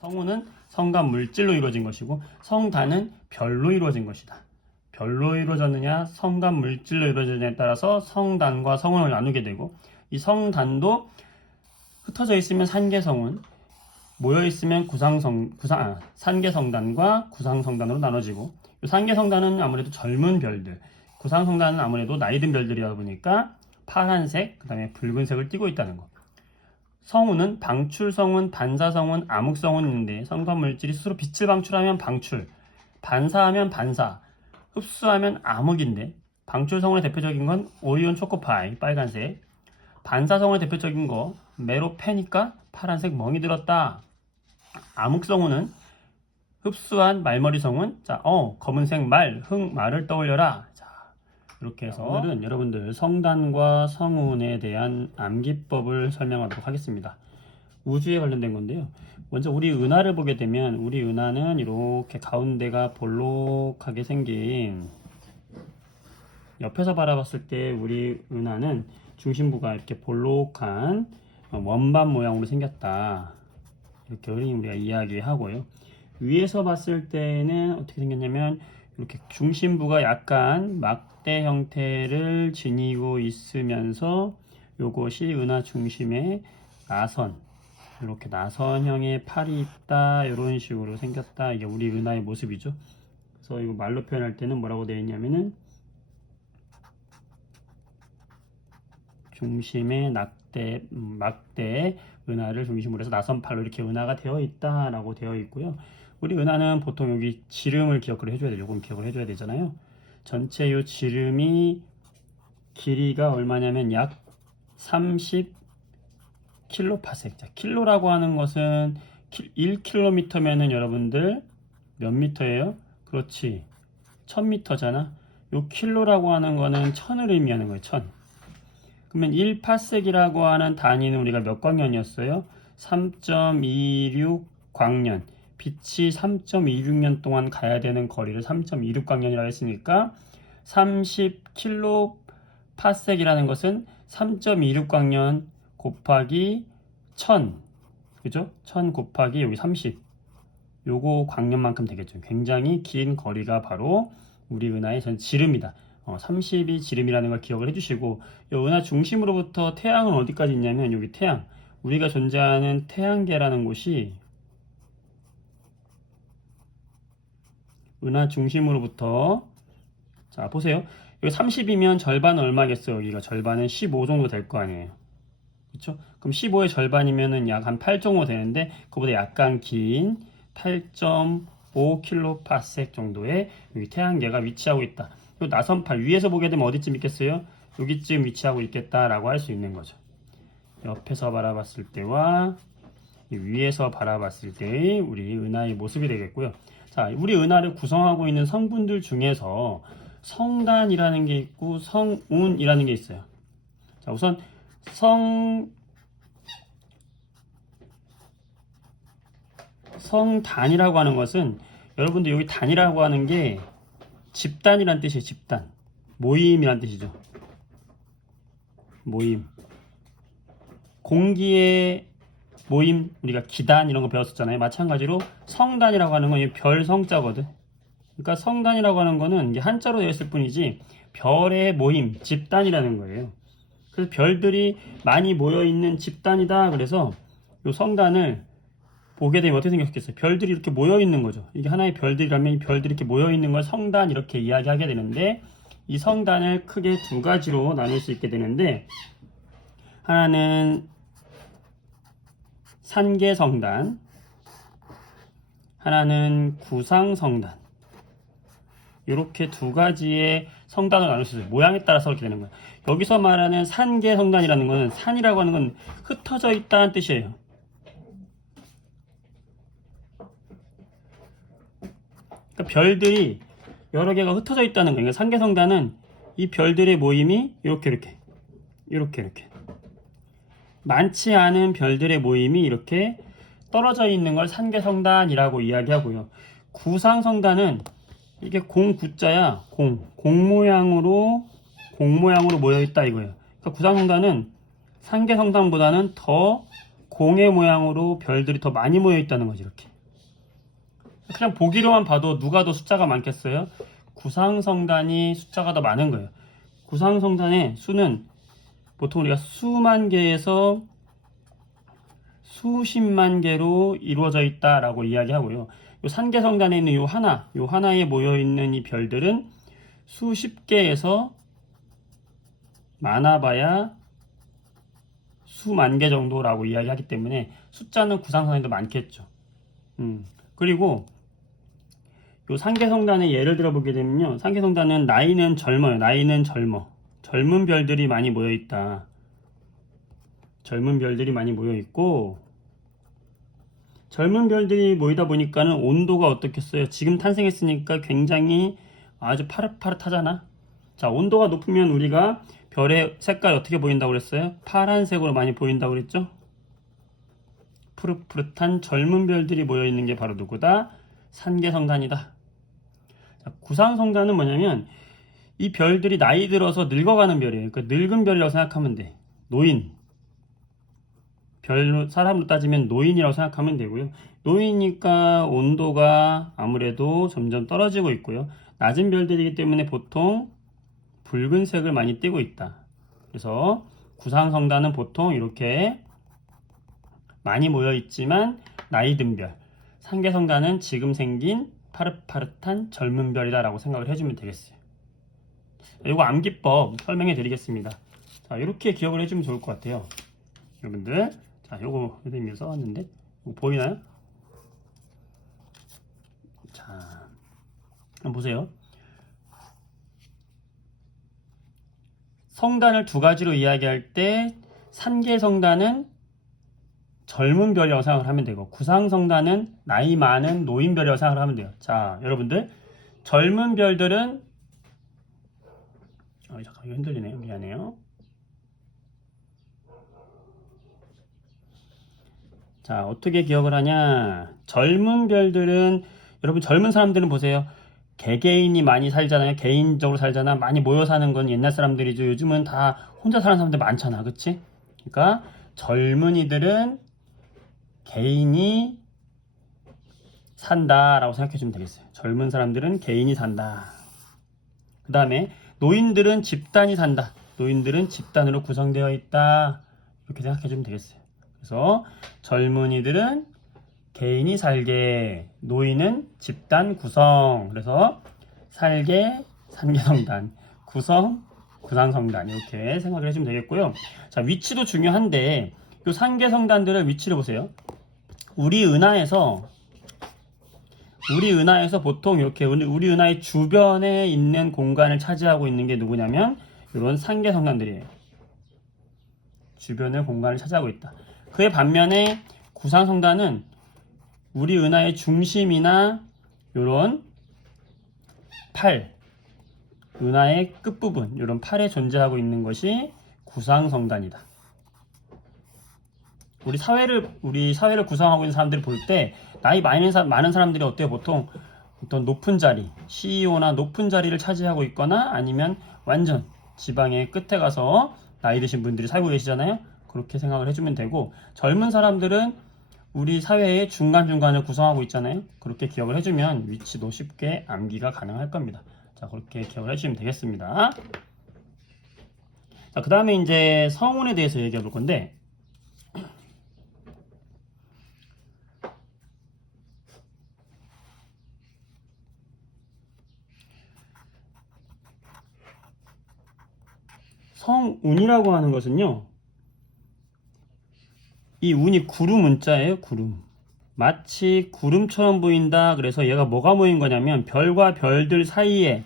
성우는 성과 물질로 이루어진 것이고 성단은 별로 이루어진 것이다. 별로 이루어졌느냐 성과 물질로 이루어졌느냐에 따라서 성단과 성운을 나누게 되고 이 성단도 흩어져 있으면 산계성운 모여 있으면 구상성 구상 아, 산계성단과 구상성단으로 나눠지고 이 산계성단은 아무래도 젊은 별들 구상성단은 아무래도 나이 든 별들이다 보니까 파란색 그다음에 붉은색을 띠고 있다는 거. 성운은 방출성운, 반사성운, 암흑성운이 있는데 성관물질이 스스로 빛을 방출하면 방출, 반사하면 반사, 흡수하면 암흑인데 방출성운의 대표적인 건 오리온 초코파이 빨간색, 반사성운의 대표적인 거 메로페니까 파란색 멍이 들었다. 암흑성운은 흡수한 말머리 성운, 자, 어, 검은색 말, 흑, 말을 떠올려라. 자, 이렇게 해서 오늘은 여러분들 성단과 성운에 대한 암기법을 설명하도록 하겠습니다. 우주에 관련된 건데요. 먼저 우리 은하를 보게 되면 우리 은하는 이렇게 가운데가 볼록하게 생긴 옆에서 바라봤을 때 우리 은하는 중심부가 이렇게 볼록한 원반 모양으로 생겼다. 이렇게 우리가 이야기하고요. 위에서 봤을 때는 어떻게 생겼냐면 이렇게 중심부가 약간 막대 형태를 지니고 있으면서 요것이 은하 중심의 나선 이렇게 나선형의 팔이 있다 이런 식으로 생겼다. 이게 우리 은하의 모습이죠. 그래서 이거 말로 표현할 때는 뭐라고 되어 있냐면은 중심의 낙대 음, 막대 은하를 중심으로 해서 나선팔로 이렇게 은하가 되어 있다라고 되어 있고요 우리 은하는 보통 여기 지름을 기억을 해줘야 돼요. 요건 기억을 해줘야 되잖아요. 전체 요 지름이 길이가 얼마냐면 약 30 킬로파섹. 자, 킬로라고 하는 것은 1km면은 여러분들 몇 미터예요? 그렇지. 1000미터잖아. 요 킬로라고 하는 거는 천을 의미하는 거예요. 천. 그러면 1파섹이라고 하는 단위는 우리가 몇 광년이었어요? 3.26 광년. 빛이 3.26년 동안 가야 되는 거리를 3.26광년이라고 했으니까 30킬로파섹이라는 것은 3.26광년 곱하기 1000 그죠? 1000 곱하기 여기 30 요거 광년만큼 되겠죠. 굉장히 긴 거리가 바로 우리 은하의 전 지름이다. 어, 30이 지름이라는 걸 기억을 해주시고 이 은하 중심으로부터 태양은 어디까지 있냐면 여기 태양 우리가 존재하는 태양계라는 곳이 은하 중심으로부터. 자 보세요. 여기 30이면 절반은 얼마겠어요? 여기가 절반은 15 정도 될 거 아니에요. 그렇죠 그럼 15의 절반이면은 약 한 8 정도 되는데 그보다 약간 긴 8.5킬로파섹 정도의 여기 태양계가 위치하고 있다. 이 나선팔 위에서 보게 되면 어디쯤 있겠어요? 여기쯤 위치하고 있겠다라고 할 수 있는 거죠. 옆에서 바라봤을 때와 위에서 바라봤을 때의 우리 은하의 모습이 되겠고요 자, 우리 은하를 구성하고 있는 성분들 중에서 성단이라는 게 있고 성운이라는 게 있어요. 자, 우선 성 성단이라고 하는 것은 여러분들 여기 단이라고 하는 게 집단이란 뜻이에요. 집단. 모임이란 뜻이죠. 모임. 공기의 모임 우리가 기단 이런 거 배웠었잖아요. 마찬가지로 성단이라고 하는 건 별 성자거든. 그러니까 성단이라고 하는 거는 이게 한자로 되어 있을 뿐이지 별의 모임, 집단이라는 거예요. 그래서 별들이 많이 모여 있는 집단이다. 그래서 이 성단을 보게 되면 어떻게 생겼겠어요? 별들이 이렇게 모여 있는 거죠. 이게 하나의 별들이라면 이 별들이 이렇게 모여 있는 걸 성단 이렇게 이야기하게 되는데 이 성단을 크게 두 가지로 나눌 수 있게 되는데 하나는 산계성단, 하나는 구상성단. 이렇게 두 가지의 성단을 나눌 수 있어요. 모양에 따라서 그렇게 되는 거예요. 여기서 말하는 산계성단이라는 것은 산이라고 하는 건 흩어져 있다는 뜻이에요. 그러니까 별들이 여러 개가 흩어져 있다는 거예요. 그러니까 산계성단은 이 별들의 모임이 이렇게 이렇게 이렇게 이렇게 많지 않은 별들의 모임이 이렇게 떨어져 있는 걸 산계성단이라고 이야기하고요. 구상성단은 이게 공 구자야 공, 공 모양으로 공 모양으로 모여 있다 이거예요. 그러니까 구상성단은 산계성단보다는 더 공의 모양으로 별들이 더 많이 모여 있다는 거지 이렇게. 그냥 보기로만 봐도 누가 더 숫자가 많겠어요? 구상성단이 숫자가 더 많은 거예요. 구상성단의 수는 보통 우리가 수만 개에서 수십만 개로 이루어져 있다라고 이야기하고요. 요 산계성단에 있는 요 하나, 요 하나에 모여 있는 이 별들은 수십 개에서 많아봐야 수만 개 정도라고 이야기하기 때문에 숫자는 더 많겠죠. 음, 그리고 요 상계성단의 예를 들어 보게 되면요. 상계성단은 나이는 젊어요. 나이는 젊어. 젊은 별들이 많이 모여 있다. 젊은 별들이 많이 모여 있고 젊은 별들이 모이다 보니까는 온도가 어떻겠어요? 지금 탄생했으니까 굉장히 아주 파릇파릇하잖아. 자, 온도가 높으면 우리가 별의 색깔이 어떻게 보인다고 그랬어요? 파란색으로 많이 보인다고 그랬죠? 푸릇푸릇한 젊은 별들이 모여 있는 게 바로 누구다? 산계성단이다. 자, 구상성단은 뭐냐면 이 별들이 나이 들어서 늙어가는 별이에요. 그러니까 늙은 별이라고 생각하면 돼. 노인. 별로 사람으로 따지면 노인이라고 생각하면 되고요. 노인이니까 온도가 아무래도 점점 떨어지고 있고요. 낮은 별들이기 때문에 보통 붉은색을 많이 띠고 있다. 그래서 구상성단은 보통 이렇게 많이 모여 있지만 나이 든 별. 상계성단은 지금 생긴 파릇파릇한 젊은 별이다라고 생각을 해주면 되겠어요. 이거 암기법 설명해 드리겠습니다. 자, 이렇게 기억을 해주면 좋을 것 같아요. 여러분들. 자, 요거 선생님이 써왔는데, 이거 보이나요? 자, 한번 보세요. 성단을 두 가지로 이야기할 때, 산계 성단은 젊은 별이라고 생각을 하면 되고, 구상 성단은 나이 많은 노인 별이라고 생각을 하면 돼요. 자, 여러분들. 젊은 별들은, 어, 잠깐, 이거 흔들리네요. 미안해요. 자, 어떻게 기억을 하냐? 젊은 별들은, 여러분 젊은 사람들은 보세요. 개개인이 많이 살잖아요. 개인적으로 살잖아. 많이 모여 사는 건 옛날 사람들이죠. 요즘은 다 혼자 사는 사람들 많잖아. 그치? 그러니까 젊은이들은 개인이 산다라고 생각해 주면 되겠어요. 젊은 사람들은 개인이 산다. 그 다음에 노인들은 집단이 산다. 노인들은 집단으로 구성되어 있다. 이렇게 생각해 주면 되겠어요. 그래서 젊은이들은 개인이 살게, 노인은 집단 구성. 그래서 살게, 산계성단, 구성, 구상성단 이렇게 생각을 해주면 되겠고요. 자 위치도 중요한데 이 산계성단들의 위치를 보세요. 우리 은하에서 우리 은하에서 보통 이렇게 우리 은하의 주변에 있는 공간을 차지하고 있는 게 누구냐면 이런 산계성단들이에요. 주변의 공간을 차지하고 있다. 그에 반면에 구상 성단은 우리 은하의 중심이나 이런 팔, 은하의 끝부분, 이런 팔에 존재하고 있는 것이 구상 성단이다. 우리 사회를 우리 사회를 구성하고 있는 사람들을 볼 때 나이 많은, 사, 많은 사람들이 어때요? 보통 어떤 높은 자리, CEO나 높은 자리를 차지하고 있거나 아니면 완전 지방의 끝에 가서 나이 드신 분들이 살고 계시잖아요. 그렇게 생각을 해주면 되고 젊은 사람들은 우리 사회의 중간중간을 구성하고 있잖아요. 그렇게 기억을 해주면 위치도 쉽게 암기가 가능할 겁니다. 자, 그렇게 기억을 해주시면 되겠습니다. 자, 그 다음에 이제 성운에 대해서 얘기해 볼 건데, 성운이라고 하는 것은요, 이 운이 구름 문자예요, 구름. 마치 구름처럼 보인다. 그래서 얘가 뭐가 모인 거냐면 별과 별들 사이에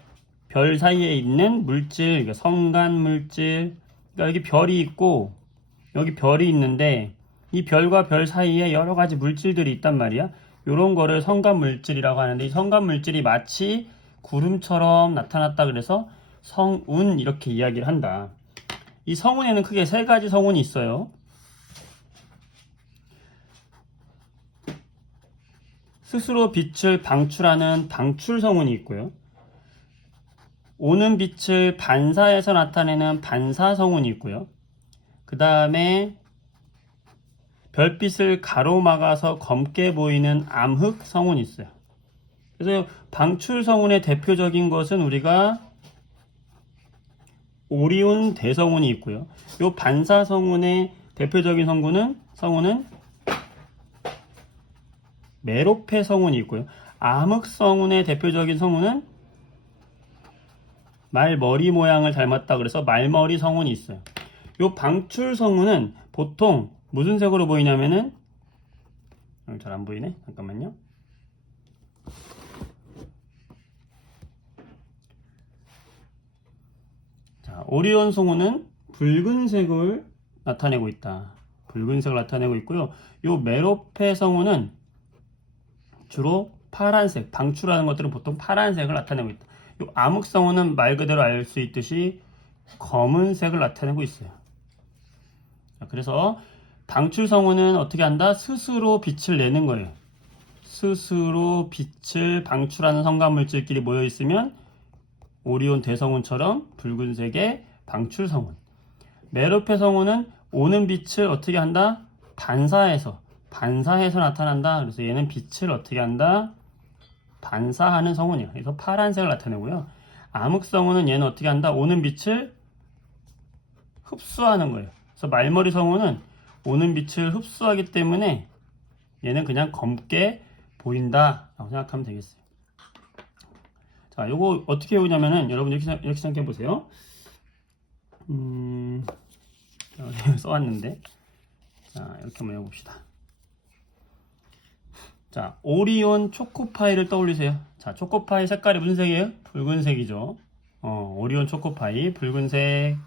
별 사이에 있는 물질, 그러니까 성간 물질. 그러니까 여기 별이 있고 여기 별이 있는데 이 별과 별 사이에 여러 가지 물질들이 있단 말이야. 이런 거를 성간 물질이라고 하는데 이 성간 물질이 마치 구름처럼 나타났다 그래서 성운 이렇게 이야기를 한다. 이 성운에는 크게 세 가지 성운이 있어요. 스스로 빛을 방출하는 방출 성운이 있고요. 오는 빛을 반사해서 나타내는 반사 성운이 있고요. 그 다음에 별빛을 가로막아서 검게 보이는 암흑 성운이 있어요. 그래서 방출 성운의 대표적인 것은 우리가 오리온 대성운이 있고요. 요 반사 성운의 대표적인 성분은 성운은 메로페 성운이 있고요. 암흑 성운의 대표적인 성운은 말머리 모양을 닮았다 그래서 말머리 성운이 있어요. 요 방출 성운은 보통 무슨 색으로 보이냐면은 잘 안 보이네. 잠깐만요. 자, 오리온 성운은 붉은색을 나타내고 있다. 붉은색을 나타내고 있고요. 요 메로페 성운은 주로 파란색, 방출하는 것들은 보통 파란색을 나타내고 있다. 요 암흑 성운은 말 그대로 알 수 있듯이 검은색을 나타내고 있어요. 자, 그래서 방출 성운은 어떻게 한다? 스스로 빛을 내는 거예요. 스스로 빛을 방출하는 성간 물질끼리 모여 있으면 오리온 대성운처럼 붉은색의 방출 성운. 메로페 성운은 오는 빛을 어떻게 한다? 반사해서 반사해서 나타난다. 그래서 얘는 빛을 어떻게 한다? 반사하는 성운이에요. 그래서 파란색을 나타내고요. 암흑 성운은 얘는 어떻게 한다? 오는 빛을 흡수하는 거예요. 그래서 말머리 성운은 오는 빛을 흡수하기 때문에 얘는 그냥 검게 보인다라고 생각하면 되겠어요. 자, 요거 어떻게 외우냐면은 여러분 이렇게, 이렇게 생각해 보세요. 음, 자, 써왔는데. 자, 이렇게 한번 외워봅시다. 자, 오리온 초코파이를 떠올리세요. 자, 초코파이 색깔이 무슨 색이에요? 붉은색이죠. 어, 오리온 초코파이, 붉은색.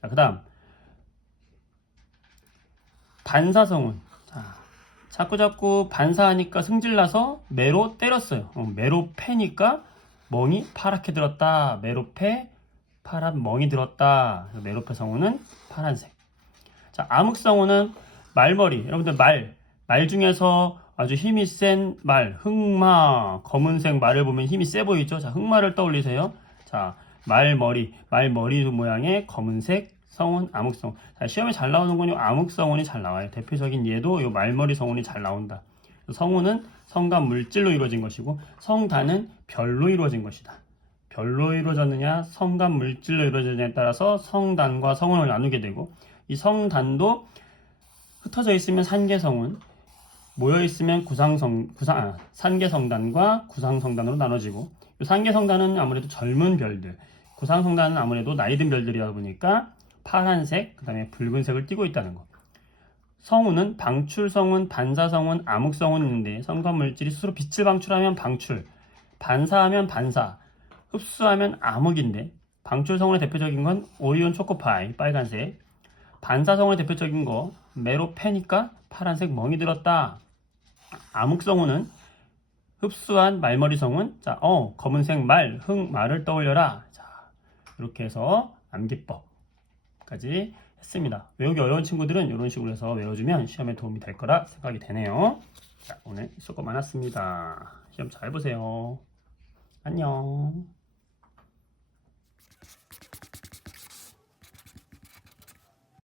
자, 그 다음. 반사성운. 자, 자꾸 자꾸 반사하니까 승질나서 매로 때렸어요. 어, 매로 패니까 멍이 파랗게 들었다. 메로페 파란 멍이 들었다. 메로페 성우는 파란색. 자, 암흑 성우는 말머리. 여러분들 말, 말 중에서 아주 힘이 센 말, 흑마, 검은색 말을 보면 힘이 세 보이죠? 자, 흑마를 떠올리세요. 자, 말머리, 말머리 모양의 검은색 성운, 암흑 성운. 자, 시험에 잘 나오는 건이 암흑 성운이 잘 나와요. 대표적인 예도 이 말머리 성운이 잘 나온다. 성운은 성과 물질로 이루어진 것이고 성단은 별로 이루어진 것이다. 별로 이루어졌느냐, 성과 물질로 이루어졌느냐에 따라서 성단과 성운을 나누게 되고 이 성단도 흩어져 있으면 산계성운, 모여 있으면 구상성 구상 아, 산계성단과 구상성단으로 나눠지고 이 산계성단은 아무래도 젊은 별들, 구상성단은 아무래도 나이 든 별들이다 보니까 파란색, 그다음에 붉은색을 띠고 있다는 거. 성운은 방출성운, 반사성운, 암흑성운 있는데 성간 물질이 스스로 빛을 방출하면 방출, 반사하면 반사, 흡수하면 암흑인데 방출성운의 대표적인 건 오리온 초코파이 빨간색, 반사성운의 대표적인 거 메로페니까 파란색 멍이 들었다. 암흑성운은 흡수한 말머리 성운, 자, 어, 검은색 말, 흑 말을 떠올려라. 자, 이렇게 해서 암기법까지 했습니다. 외우기 어려운 친구들은 이런 식으로 해서 외워주면 시험에 도움이 될 거라 생각이 되네요. 자, 오늘 수고 많았습니다. 시험 잘 보세요. 안녕.